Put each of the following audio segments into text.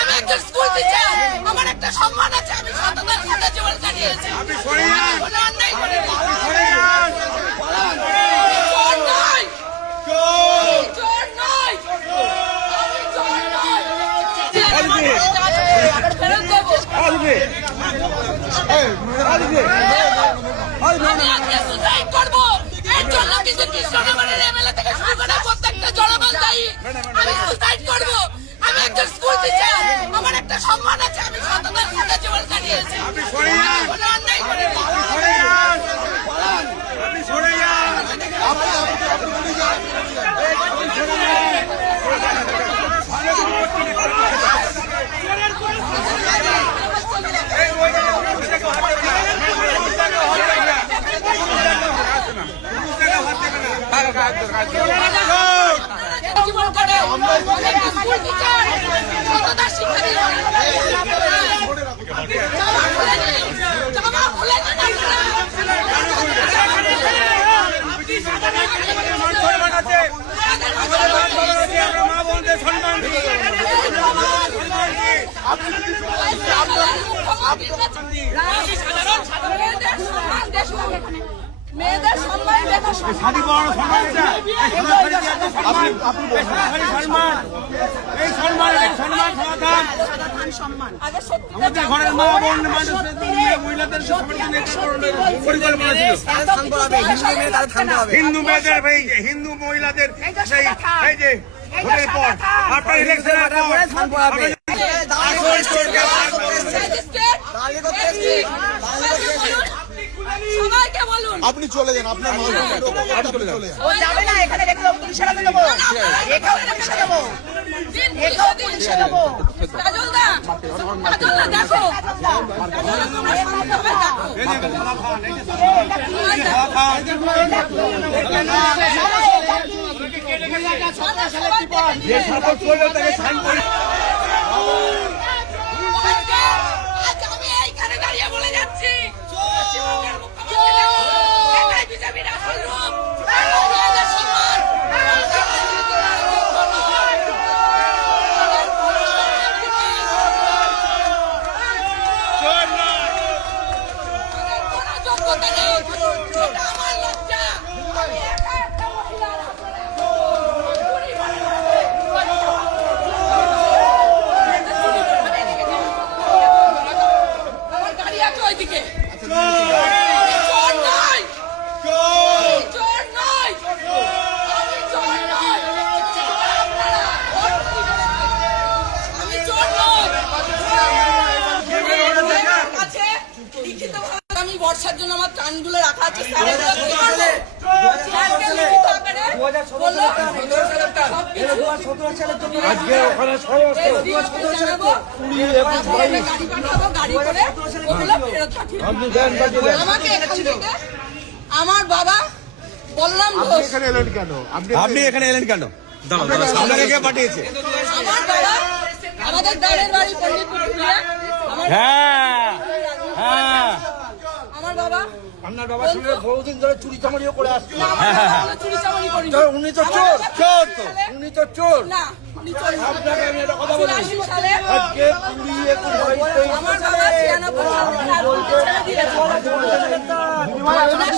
আমি একটা school teacher, আমার একটা সম্মান আছে, আমি সততার সাথে জীবন কাটিয়েছি। আমি আজকে সুসাইড করবো, এর জন্য কিন্তু কৃষ্ণনগরের এমএলএ থেকে শুরু করে প্রত্যেকটা জনগণ দায়ী। আমি সুসাইড করবো, আমি একটা স্কুল টিচার, আমার একটা সম্মান আছে, আমি সততার সাথে জীবন কাটিয়েছি। অন্যায় করে জীবন কাটে স্কুল টিচার, সততার শিক্ষা দিয়ে মেয়েদের সম্মান দেখা ঘরের মা বোন মহিলাদের হিন্দু মেয়েদের হিন্দু মহিলাদের সেই এই যে ভোটের পর আপনার ইলেকশনের পর আপনি চলে যান, আপনার চলে যান। ও যাবে না, এখানে রেখে দেবো, পুলিশে রেখে দেবো, এখানে রেখে দেবো, এখানে পুলিশে দেবো। কাজলদা, কাজলদা দেখো, কাজলদা তোমরা শান্তভাবে আমি এইখানে দাঁড়িয়ে বলে যাচ্ছি বর্ষার জন্য আমার কানগুলো রাখা আছে। আমার বাবা বললাম আপনি এখানে এলেন কেন? আপনাকে কে পাঠিয়েছে? আমার বাবা আমাদের দাঁড়ের বাড়ি পণ্ডিতপুর। হ্যাঁ হ্যাঁ, আমার বাবা আপনার বাবার সঙ্গে বহুদিন ধরে চুরি চামারিও করে আসছে। চুরি চামারি করি, উনি তো চোর, চোর তো উনি তো চোর। না উনি চোর না। আপনাকে আমি একটা কথা বলি, সালে আজকে 20, 21, আমার বাবা 96 সালে রাজনীতি ছেড়ে দিয়েছে। ওনার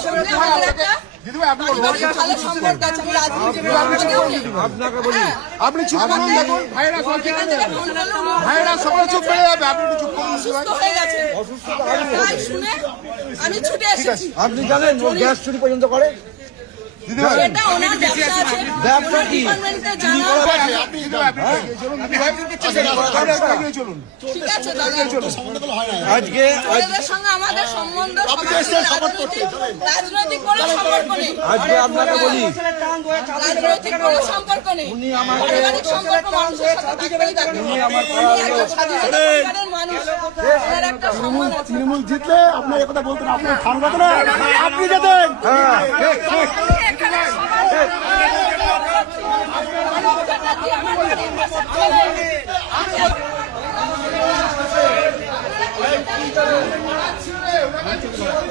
সঙ্গে আমার একটা পারিবারিক ভালো সম্পর্ক আছে। আমি রাজনীতি আপনাকে বলি, আপনি চুপ করুন, দেখুন ভাইরা ভাইরা সকলে চুপ করে যাবে, আপনি একটু চুপ করুন। অসুস্থ হয়ে গেছে, তাই শুনে আমি ছুটে এসেছি। আপনি জানেন ও গ্যাস চুরি পর্যন্ত করে? এটা ওনার ব্যবসা আছে, ব্যবসা কি? ডিপার্টমেন্টে জানা চলুন, ঠিক আছে দাদা। আজকে ওদের সঙ্গে আমাদের সম্বন্ধ রাজনৈতিক কোনো সম্পর্ক নেই। আজকে আপনাকে বলি, রাজনৈতিক কোনো সম্পর্ক নেই, পারিবারিক সম্পর্ক মানুষের সাথে থাকতেই থাকে। উনি একটা স্বাধীন পরিবারের মানুষ, ওনার একটা সম্মান আছে। তৃণমূল জিতলে আপনার কথা বলতেন, আপনি ঠান্ডা তো না, আপনি যেতেন। এখানে সবার আমার বাড়ির পাশে করবো।